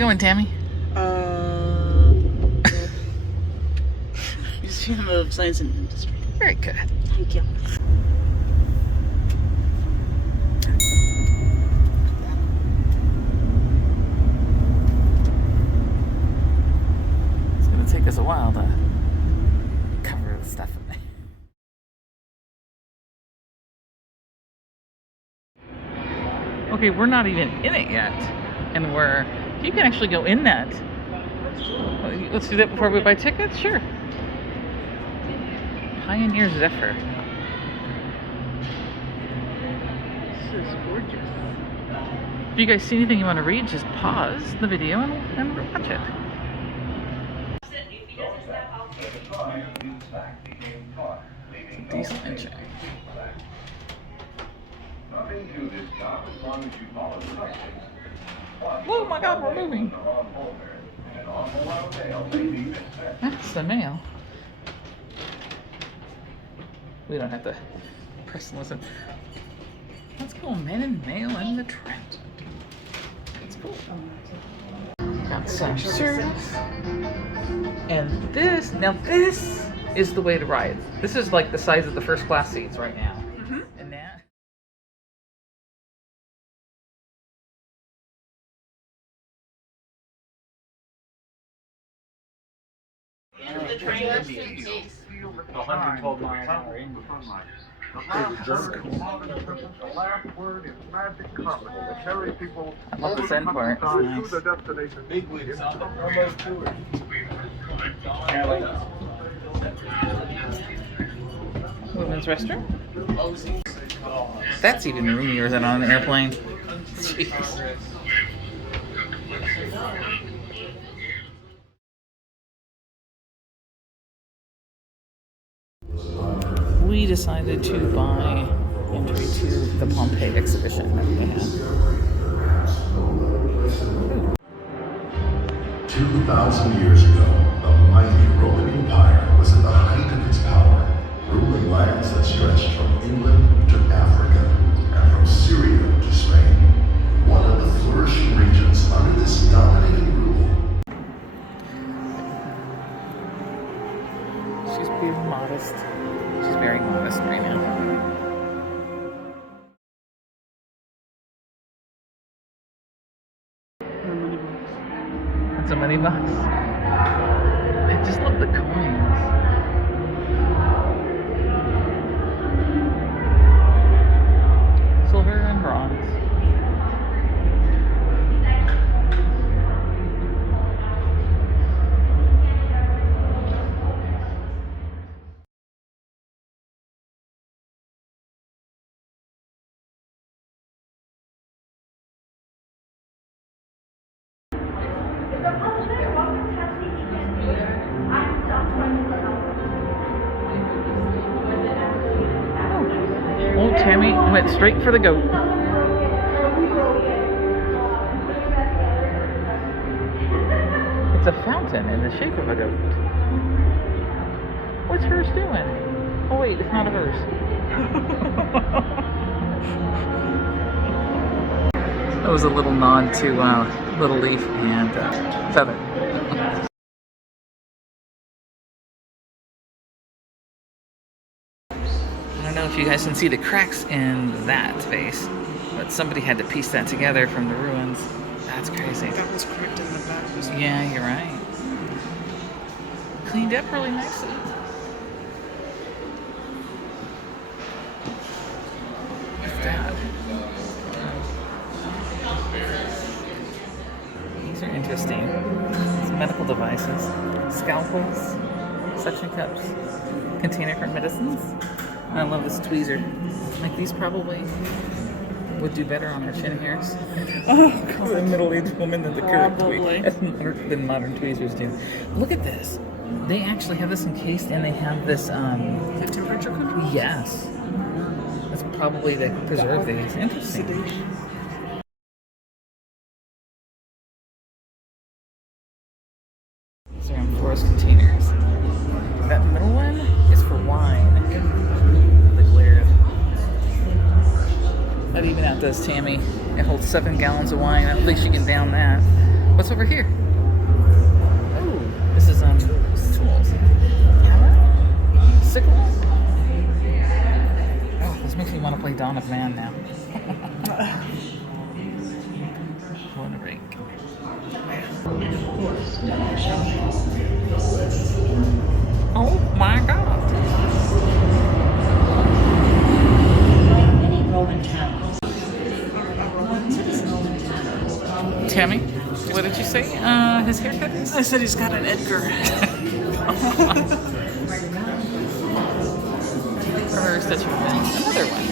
going, Tammy? Museum of Science and Industry. Very good. Thank you. It's gonna take us a while to cover the stuff in there. Okay, we're not even in it yet, and you can actually go in that. Let's do that before we buy tickets? Sure. Pioneer Zephyr. This is gorgeous. If you guys see anything you want to read, just pause the video and watch it. It's a diesel engine. Oh my god, we're moving. That's the mail. We don't have to press and listen. That's cool. Men and mail in the Trent. That's cool. Got some service. And this is the way to ride. This is like the size of the first class seats right now. And that. The train is 112 miles an hour engine. I love this end part. It's nice. Women's restroom. That's even roomier than on an airplane. Jeez. We decided to buy entry to the Pompeii exhibition that they had. 2,000 years ago, the mighty Roman Empire was at the height of its power, ruling lands that stretched from England to Africa and from Syria to Spain. One of the flourishing regions under this dominating rule. She's being modest. She's very modest right now. That's a money box. I just love the coins. Silver and bronze. Oh, Tammy went straight for the goat. It's a fountain in the shape of a goat. What's hers doing? Oh wait, it's not a hers. That was a little nod to Little Leaf and Feather. I don't know if you guys can see the cracks in that vase, but somebody had to piece that together from the ruins. That's crazy. That was cracked in the back. Yeah, you're right. Cleaned up really nicely. What's that? These are interesting. It's medical devices, scalpels, suction cups, container for medicines. I love this tweezer. Like these probably would do better on our chin hairs. Oh, God. A middle-aged woman than the current than modern tweezers do. Look at this. They actually have this encased, and they have this. The temperature control? Yes. That's probably to preserve these. Interesting. These are amphoras containers. That middle one is for wine. The glare. That even outdoes Tammy. It holds 7 gallons of wine. I don't think she can down that. What's over here? Oh, this is tools. Hammer? Sickle? Oh, this makes me want to play Dawn of Man now. One rake. Oh my God! Many Roman towns. Tammy, what did you say? His haircut is? I said he's got an Edgar. Or such another one.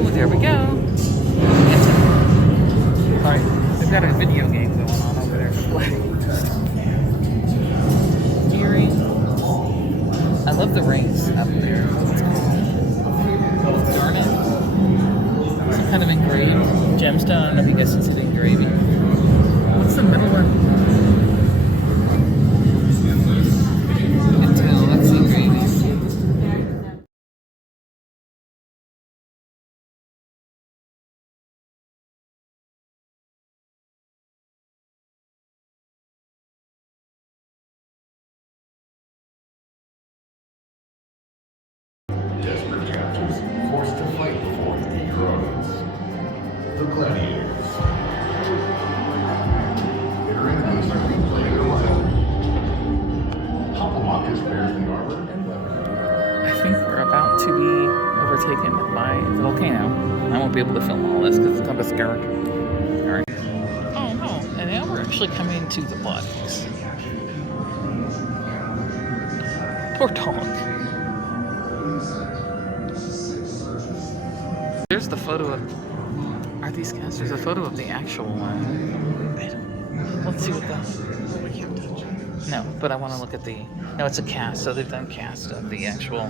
Ooh, there we go. Sorry, they've got a video game going on over there. Earring. I love the rings up there. Garnet. Some kind of engraved gemstone. I don't know if you guys can see the engraving. What's the middle one? You can tell that's the engraving. Desperate captives forced to fight for the eager audience. The gladiators. Their enemies are replaying their rival. Hoplomachus bears the armor and weapon. I think we're about to be overtaken by the volcano. I won't be able to film all this because it's up a skirt. Alright. Oh no, and now we're actually coming to the bodies. Poor dog. There's the photo of... Are these casts? There's a photo of the actual one. Let's see what the... We can't touch it. No, but I want to look at the... No, it's a cast, so they've done cast of the actual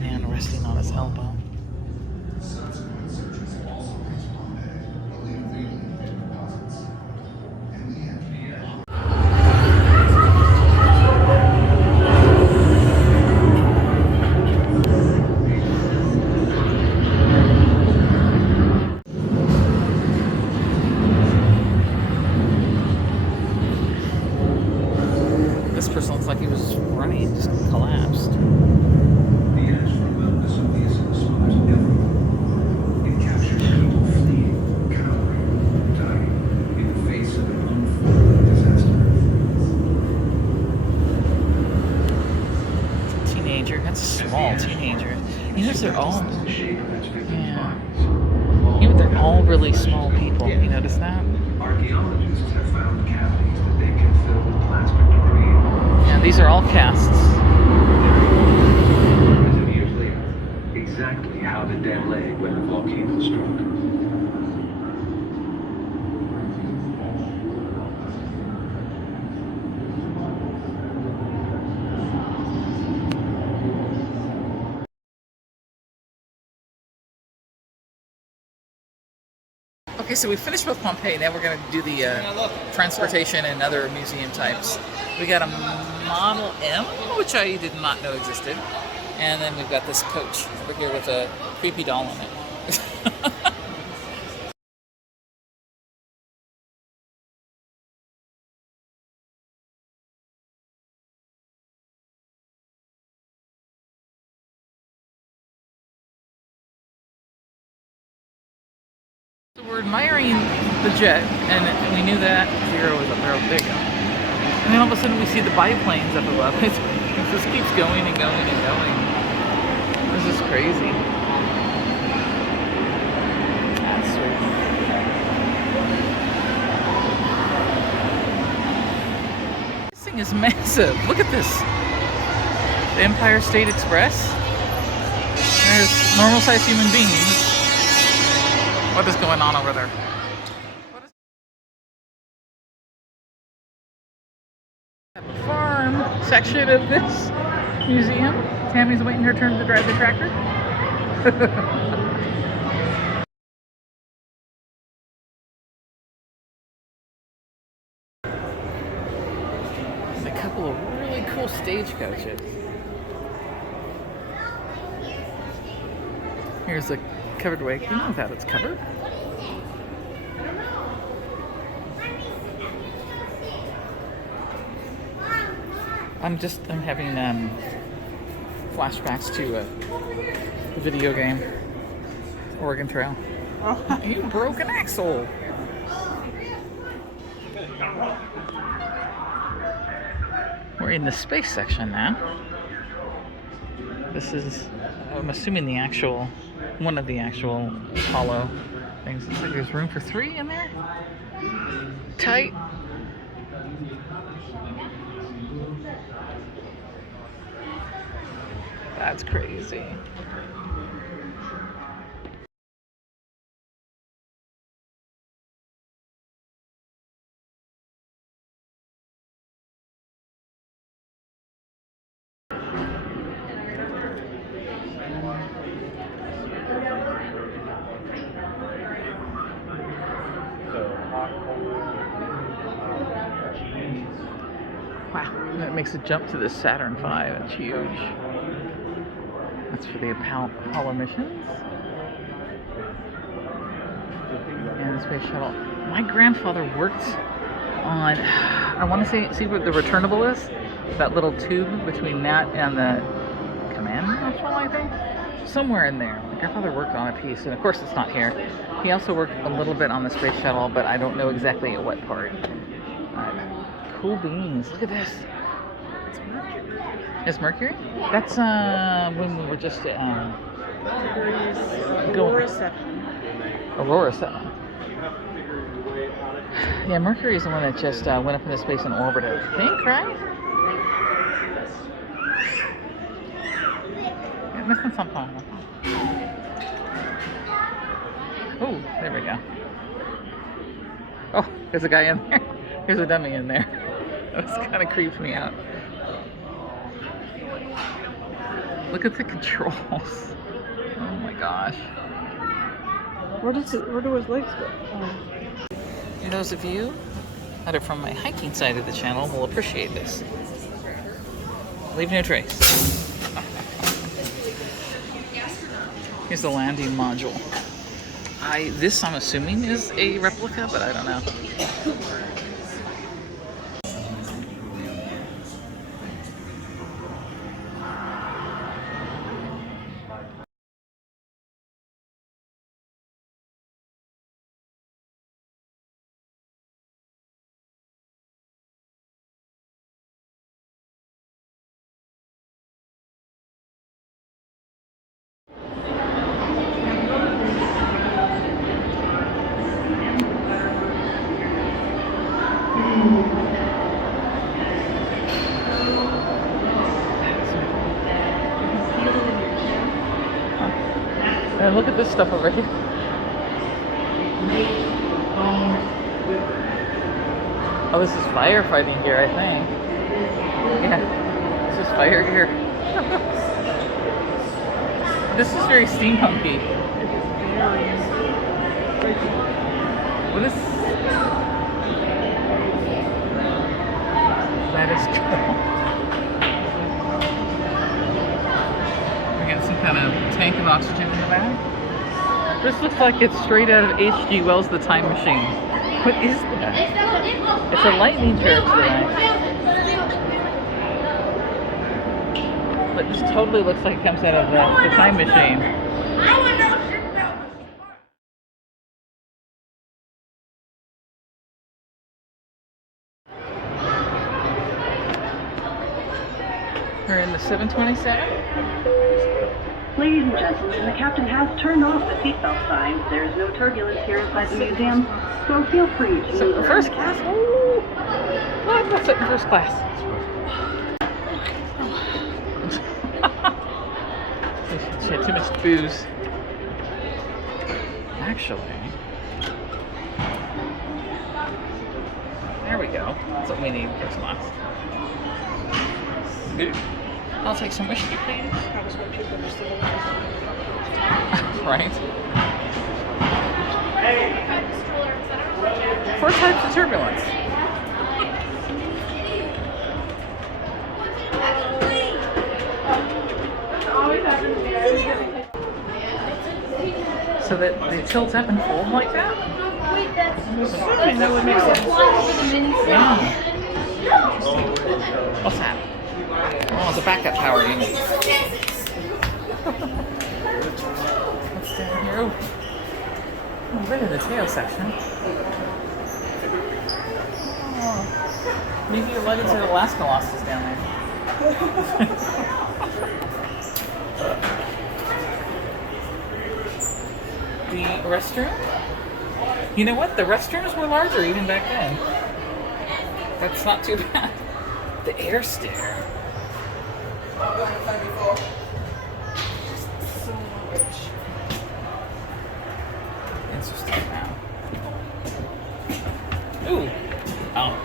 man resting on his elbow. This person looks like he was running and just collapsed. The actual wellness of these spies never. It captures people fleeing, cowering, dying in the face of an unfolding disaster. Teenager. That's a small teenager. You notice they're all... The shape of its victims' Yeah. bodies. You know, they're all really small people. You notice that? Archaeologists have found cavities that they can fill with plastic debris. Yeah, these are all casts. Hundreds of years later, exactly how the dead lay when the volcano struck. Okay, so we finished with Pompeii. Now we're going to do the transportation and other museum types. We got a Model M, which I did not know existed. And then we've got this coach over here with a creepy doll in it. So we're admiring the jet, and we knew that zero was up there. There you go. And then all of a sudden we see the biplanes up above. It just keeps going and going and going. This is crazy. That's sweet. This thing is massive. Look at this. The Empire State Express. There's normal-sized human beings. What is going on over there? The farm section of this museum. Tammy's waiting her turn to drive the tractor. couple of really cool stagecoaches. Here's a covered way. You know that it's covered. I'm having flashbacks to a video game, Oregon Trail. Oh, you broke an axle. We're in the space section now. This is, I'm assuming one of the actual Apollo things. Looks like there's room for 3 in there. Tight. That's crazy. Wow, that makes a jump to the Saturn V. It's huge. That's for the Apollo missions. And the space shuttle. My grandfather worked on, I want to see what the returnable is? That little tube between that and the command module, I think? Somewhere in there. My grandfather worked on a piece, and of course it's not here. He also worked a little bit on the space shuttle, but I don't know exactly at what part. Cool beans. Look at this. It's Mercury? That's when we were just Aurora 7. Aurora 7. Yeah, Mercury is the one that just went up into space and orbited, I think, right? Yeah, missing something. Oh, there we go. Oh, there's a guy in there. There's a dummy in there. That kind of creeps me out. Look at the controls. Oh my gosh. Where do his legs go? Oh. And those of you that are from my hiking side of the channel will appreciate this. Leave no trace. Here's the landing module. This I'm assuming is a replica, but I don't know. And look at this stuff over here. Oh, this is firefighting gear, I think. Yeah, this is fire gear. This is very steampunky. What is... That is cool. We got some kind of tank of oxygen in the back. This looks like it's straight out of H.G. Wells' The Time Machine. What is that? It's a lightning church device. But this totally looks like it comes out of the Time Machine. We're in the 727. Ladies and gentlemen, the captain has turned off the seatbelt signs. There is no turbulence here inside the museum, so feel free to move First around. class? Ooh. What? What's it in first class? She had too much booze. Actually, there we go. That's what we need first class. Good. I'll take some whiskey, please. Right? 4 types of turbulence. So that they tilt up and fold like that? I'm assuming that would make sense. Yeah. What's that? Oh, the backup power unit. What's down here? Oh, right in the tail section. Oh, maybe your luggage at Alaska Lost is down there. The restroom? You know what? The restrooms were larger even back then. That's not too bad. The air stair. So much. Interesting now. Ooh. Oh.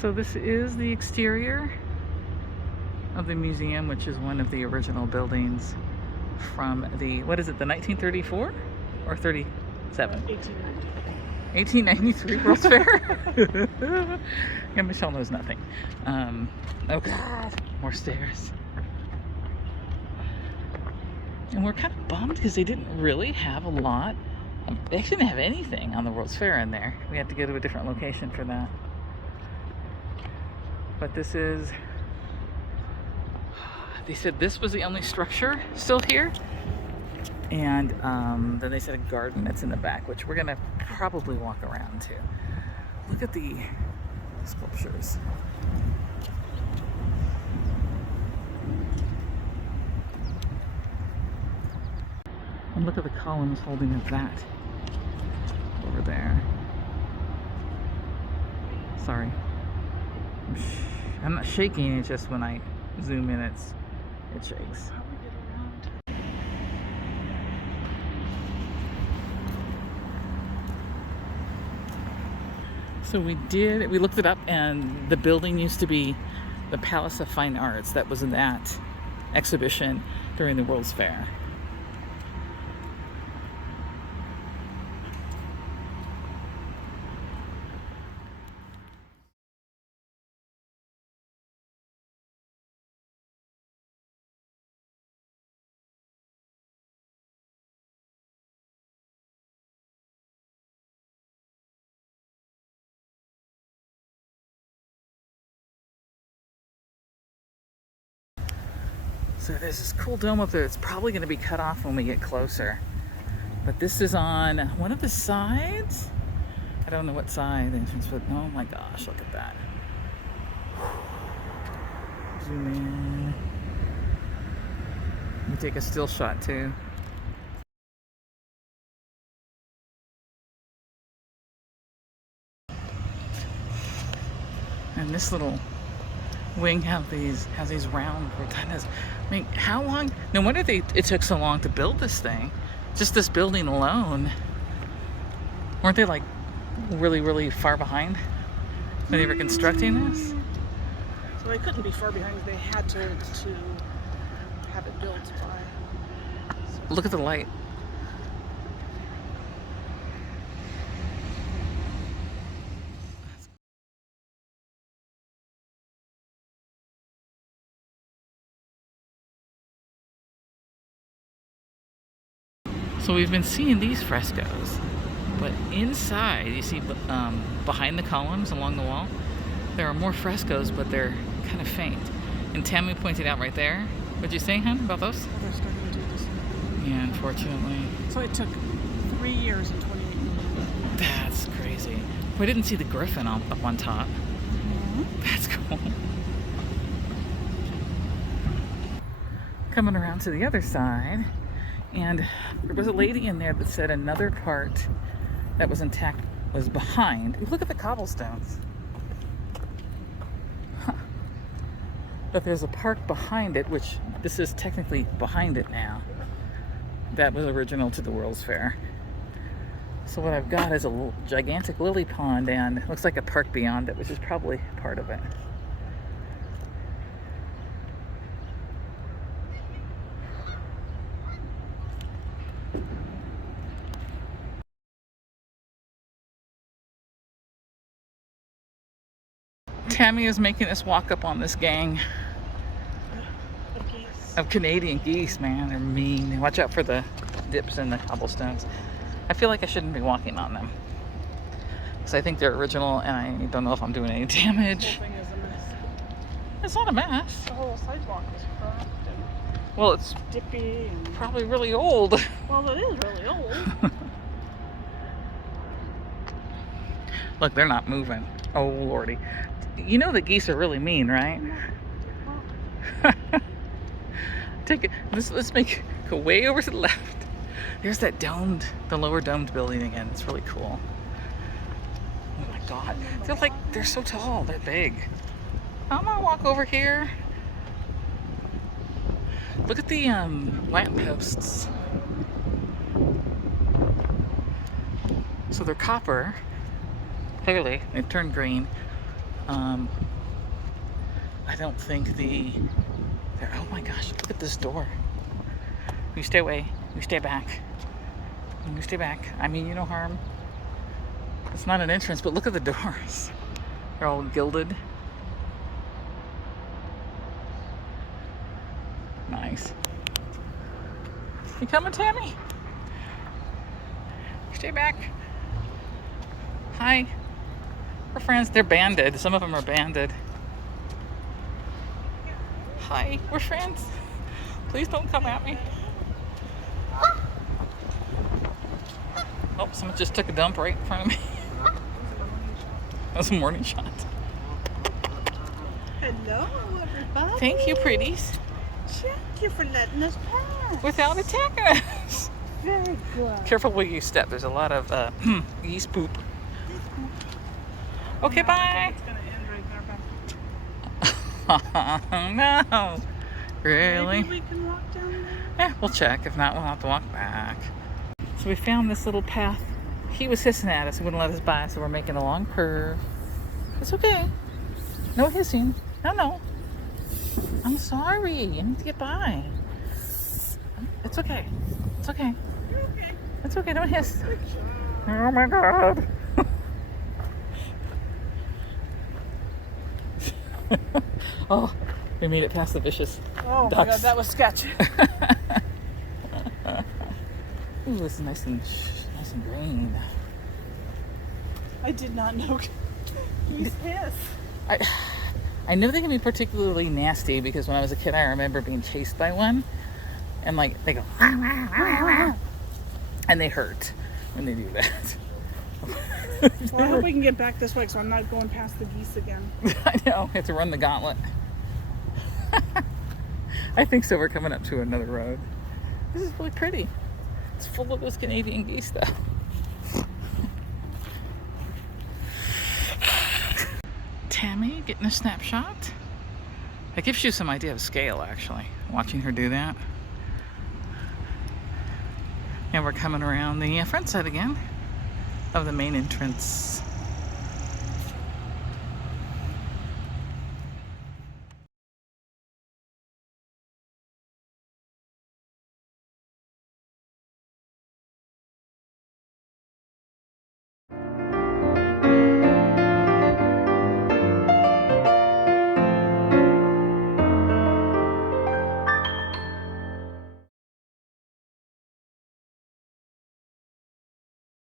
So this is the exterior of the museum, which is one of the original buildings from the, what is it, the 1934 or 37? 1893 World's Fair? Yeah, Michelle knows nothing. Oh God, more stairs. And we're kind of bummed because they didn't really have a lot. They actually didn't have anything on the World's Fair in there. We had to go to a different location for that. But this is, they said this was the only structure still here. And then they said a garden that's in the back, which we're gonna probably walk around to. Look at the sculptures. And look at the columns holding up that over there. Sorry. I'm not shaking, it's just when I zoom in, it shakes. How do we get around? So we looked it up, and the building used to be the Palace of Fine Arts that was in that exhibition during the World's Fair. So there's this cool dome up there. It's probably going to be cut off when we get closer. But this is on one of the sides. I don't know what side the entrance, but oh my gosh, look at that. Zoom in. We take a still shot too. And this little wing has these round rotundas. I mean, how long? No wonder it took so long to build this thing. Just this building alone. Weren't they like really, really far behind when they were constructing this? So they couldn't be far behind. They had to have it built by. Look at the light. So we've been seeing these frescoes, but inside, you see behind the columns along the wall, there are more frescoes, but they're kind of faint. And Tammy pointed out right there. What'd you say, hon, about those? Oh, they're starting to do this. Yeah, unfortunately. So it took 3 years and 28 minutes. That's crazy. We didn't see the griffin up on top. That's cool. Coming around to the other side, and there was a lady in there that said another part that was intact was behind. Look at the cobblestones. Huh. But there's a park behind it, which this is technically behind it now, that was original to the World's Fair. So what I've got is a gigantic lily pond, and it looks like a park beyond it, which is probably part of it. Tammy is making us walk up on this gang of Canadian geese, man. They're mean. Watch out for the dips in the cobblestones. I feel like I shouldn't be walking on them because I think they're original, and I don't know if I'm doing any damage. This whole thing is a mess. It's not a mess. The whole sidewalk is cracked and Well, it's dippy and... probably really old. Well, it is really old. Look, they're not moving. Oh, lordy. You know that geese are really mean, right? Take it. Let's make go way over to the left. There's that domed, the lower domed building again. It's really cool. Oh my God, they're so tall. They're big. I'm gonna walk over here. Look at the lampposts. So they're copper. Clearly, they've turned green. I don't think they're, oh my gosh, look at this door. You stay away. You stay back. You stay back. I mean you no harm. It's not an entrance, but look at the doors. They're all gilded. Nice. You coming, Tammy? Stay back. Hi. We're friends. They're banded. Some of them are banded. Hi. We're friends. Please don't come at me. Oh, someone just took a dump right in front of me. That was a morning shot. Hello, everybody. Thank you, pretties. Thank you for letting us pass. Without attacking us. Very good. Careful where you step. There's a lot of geese poop. Okay, bye. It's gonna end right there. No. Really? Maybe we can walk down there. Yeah, we'll check. If not, we'll have to walk back. So we found this little path. He was hissing at us. He wouldn't let us by, so we're making a long curve. It's okay. No hissing. No. I'm sorry. You need to get by. It's okay. It's okay. It's okay. Don't hiss. Oh my God. Oh, we made it past the vicious Oh ducks. my God, that was sketchy. Ooh, this is nice and green. I did not know geese hiss. I know they can be particularly nasty because when I was a kid, I remember being chased by one, and like they go, "Wah, wah, wah, wah," and they hurt when they do that. Well, I hope we can get back this way so I'm not going past the geese again. I know, you have to run the gauntlet. I think so. We're coming up to another road. This is really pretty. It's full of those Canadian geese, though. Tammy getting a snapshot. That gives you some idea of scale, actually, watching her do that. And we're coming around the front side again of the main entrance.